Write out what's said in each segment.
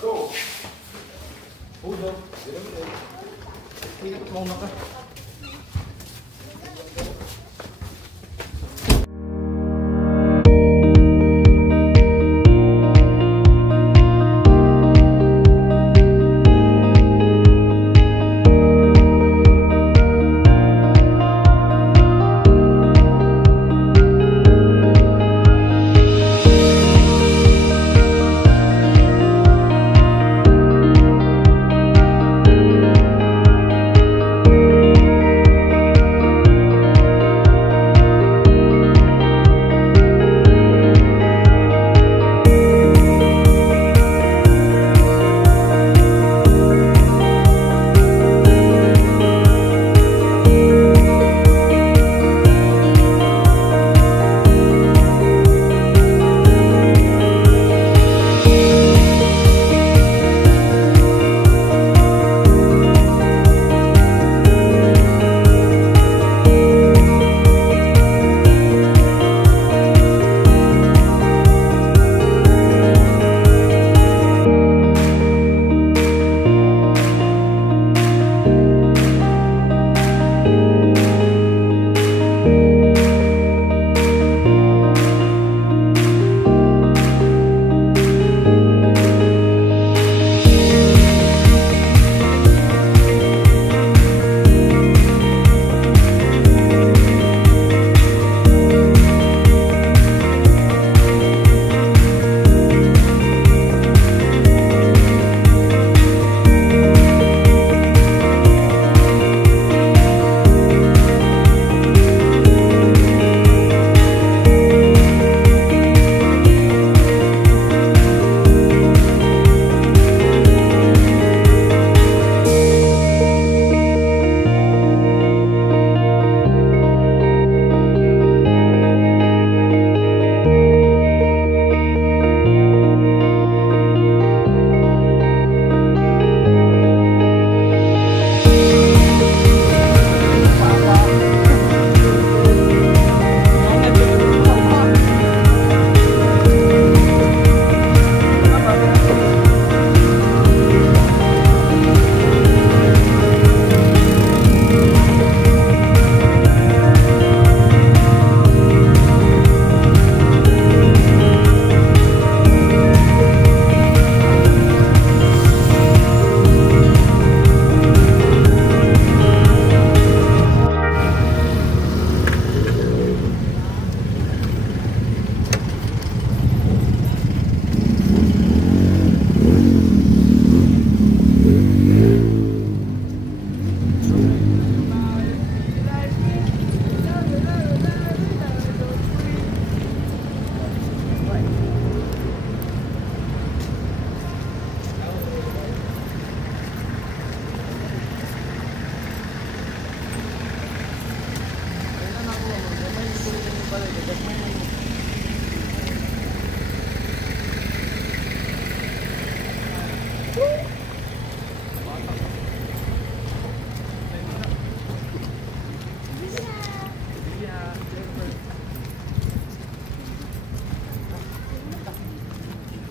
Go! Hold on. Hindi na mauna ka.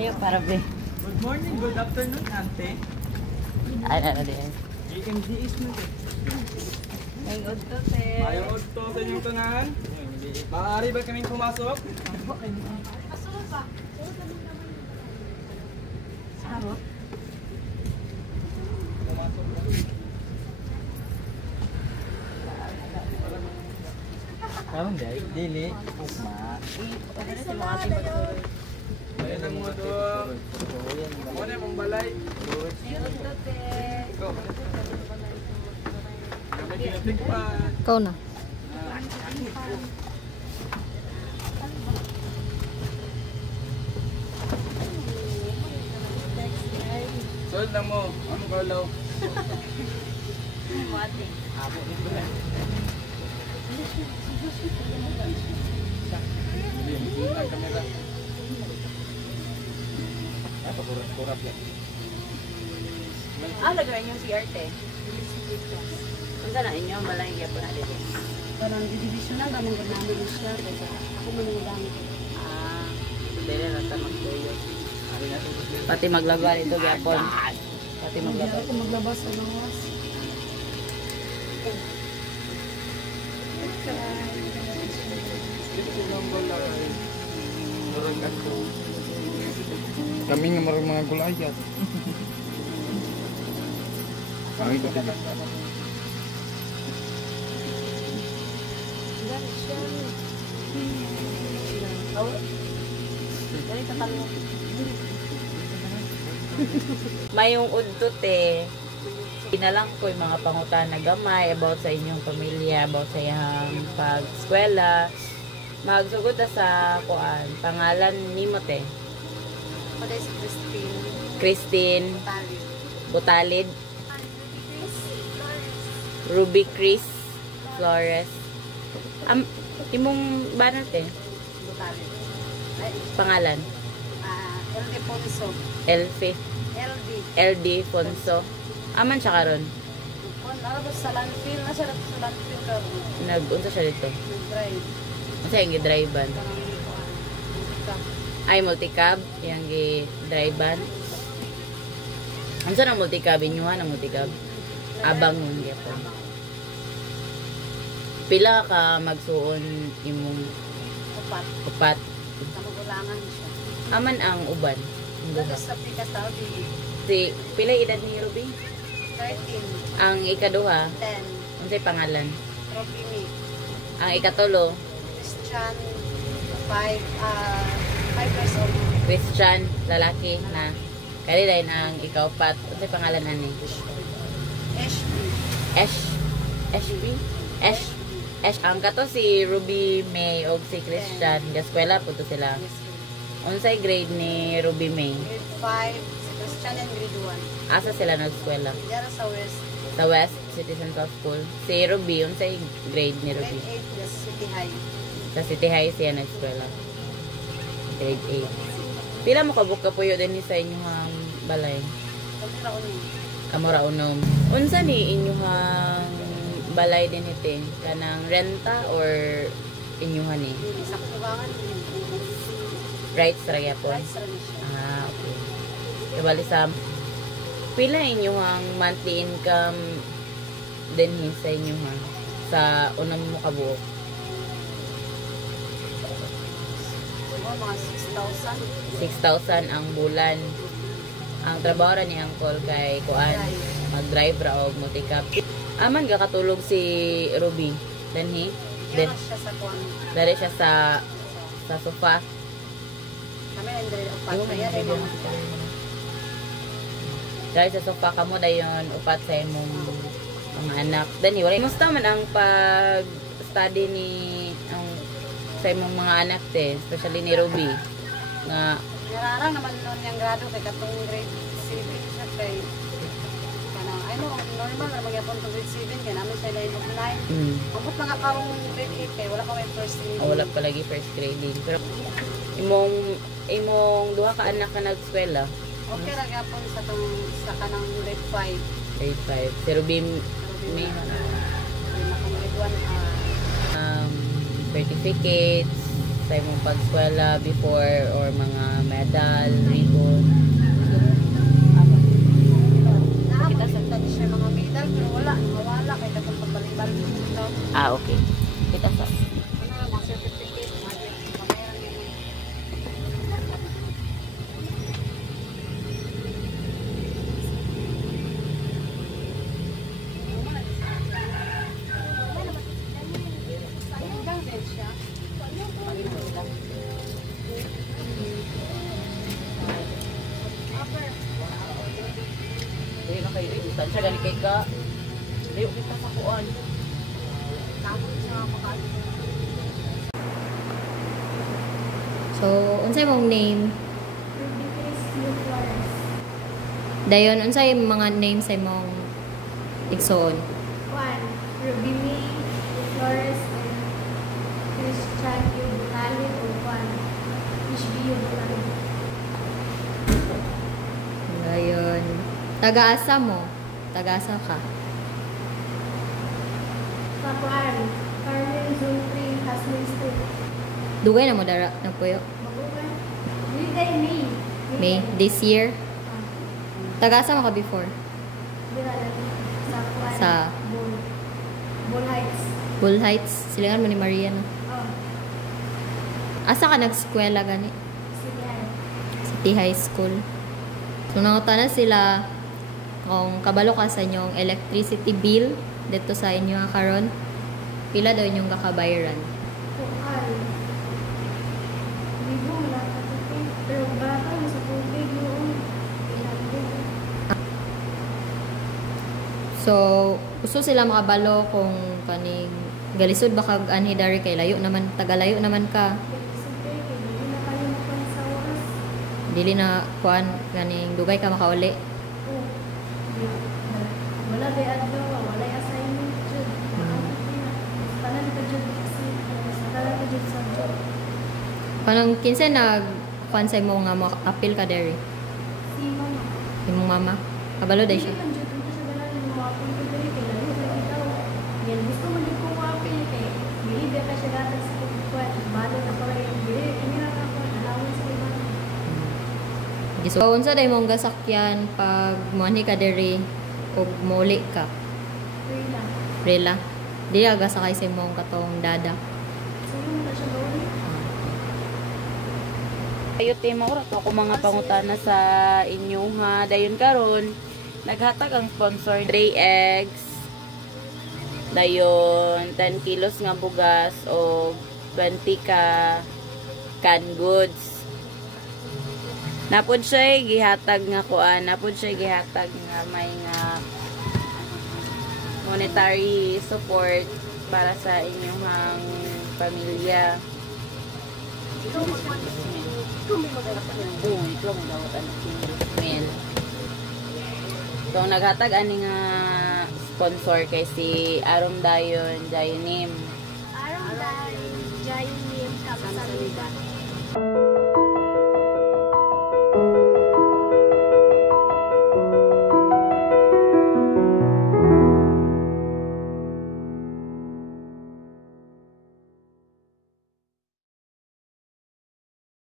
Ayo para be. Good morning, good afternoon, ante. Ano din? AMD is na din. May udto te. Ayaw udto sa inyong tanan. Maaari ba kaming pumasok? Pasulod ba? Sarot. Pumasok na. Karon dili. Ugma. Ayan ang mga doon. Ako na yung balay. Go. Ikaw na. Sold na mo. Ano ka law? Mati. Abo ni ba? Hindi, kamera. Kurat-kurat lang. Lagay niyo si Arte. Ang sana inyo, malang iya po na dito. Parang didivisionan naman ko namin siya. Kasi ako man ang gamit. Ito din na sa magtuyo. Pati maglaba ito gapon. Pati maglaba. Ako maglabas sa gawas. Kami nga marang mga gulayat. Kami ko din. Mayong udtot eh. Inalang ko yung mga pangutan na gamay about sa inyong pamilya, about sa iyang pag-eskwela. Magsugod na sa kuan, pangalan ni Mote. Pwede si Christine. Christine Tali. Butalid, Ruby Chris Flores. Imong banat eh, Butali. Ay, pangalan. LD Ponso. Elfi, LD. LD Fonso. Aman siya karon. Kung narabas sa landfill, nasa sa landfill ka. Nag-unsa siya dito. Nag-drive. Unsa yung gidrivean? Kanang kuan. Ay multicab, yung gidrivean. Unsa na multicab inyuha na multicab? Abang yung gyapon. Pila ka magsuon imong Upat. upat? Kamugulangan siya. Aman ang uban. Ang duha. Dito sa Picasal, Si pila edad ni Ruby? 13, Ang ikaduha, 10, unsay pangalan? Robini, Ang ikatulo, Christian, 5 years old. Christian, lalaki na kalilain ang ikaupat. Unsay pangalan ani? HB, SB? Ash. Ang kato si Ruby May o si Christian. Gaskwela po to sila. yes, Unsay grade ni Ruby May? grade 5, si Christian and grade 1. Asa sila nag-eskwela? Diyan sa West, Sa West City Central School. Si Ruby, unsay grade ni grade Ruby? 8, yes, City High. Sa City High siya nag-eskwela. Grade 8. Pila mo kabuka po yun din sa inyong balay? Kamira ko niyo. Kamura unom. Unsa ni inyong balay din ite? Kanang renta or inyuhan ni? Sa kubangan, Rights ra gyapon. right sa siya. Okay. Kabali sa pila inyong monthly income din sa inyong sa unang mo kabuok? Siguro mga 6,000. 6,000 ang bulan. Ang trabaho ra ni Uncle kay kuan mag-drive ra og motikap. Aman gakatulog si Ruby. Danhi. Kaya siya sa kuwan. Dari siya sa sofa. Kami ang dali upat. Kaya rin mga Dari sa sofa kamo dayon upat sa imong mga anak. Danhi wala. Musta man ang pag-study ni ang sa imong mga anak te, especially ni Ruby nga Nararang naman noon yung grado kay katong grade 7 siya kay kanang I know normal na magyapon to grade 7 kay namin sa line of 9. Ambot mga karong grade 8 kay wala pa may first grade. wala pa lagi first grading. Pero imong duha ka anak ka nag-eskwela, Okay ra gyapon sa kanang grade 5. grade 5. Si Ruby may Nakang grade 1 certificates sa imong pag-eskwela before or mga medal, ribbon. Kita sa tadi siya mga medal pero wala nawala kay katong pagbalibal dito. Okay. Kita sa Ano lang mga certificate mga mayroon din. Hanggang din siya. Dili na kayo ikutan siya gani kay ka. Dili kita sa kuan. Tapos sa mga So, unsay mong name? Dayon, unsay mga name sa imong igsoon? Juan, Ruby May, Flores, and Christian Yubutali o Juan, HB Yubutali. Dayon. Taga-asa mo? Taga-asa ka? Sa Juan, Carmen Zone 3, Hasmin Street. Dugay na mo dara na puyo. Bagugan, Liday May, May this year. Taga-asa mo ka before? Dira lang sa kuan. Sa Bull Heights. Bull Heights. Silingan mo ni Maria, no? Oh, Asa ka nag-eskwela gani? City High. City High School. So, nangutanan sila kung kabalo ka sa inyong electricity bill dito sa inyo karon. Pila daw inyong kakabayaran? Kuan. Libo mo lang katipin. Pero baka mo sa tubig noon. Ilang din. So, gusto sila makabalo kung kaning galisod ba kag anhi dari kay layo naman, tagalayo naman ka. Siyempre, hindi na kayo mapansawas. Dili na kuan kaning dugay ka makauli. Oh. Wala ba adlaw, wala assignment jud. Tanan ka jud kasi tanan ka jud sa job. Kanang kinsa nag kuan sa mo nga appeal ka dere. Si mama. Imong mama. Kabalo day siya. Hindi man jud unta sa galan mo mapon ko diri kay layo sa itaw. Yan gusto man jud ko apil kay dili ka siya gatag sa kuan. Balo na pala yung diri ini ra ka ko alawon sa iba. So, unsa day mong gasakyan pag muanhi ka dere o muli ka? Free lang. Rela. Di aga sakay sa imong katong dada. So yung na siya gawin. Ayo tema ora to ako mga pangutana sa inyo ha. Dayon karon naghatag ang sponsor 3 eggs. Dayon 10 kilos nga bugas o 20 ka canned goods. Napod siya gihatag nga kuan, napod siya gihatag nga may nga monetary support para sa inyong pamilya. So, naghatag ani nga sponsor kay si Arom Dayon Jayonim. Araw dahil Jainim Kapsalida.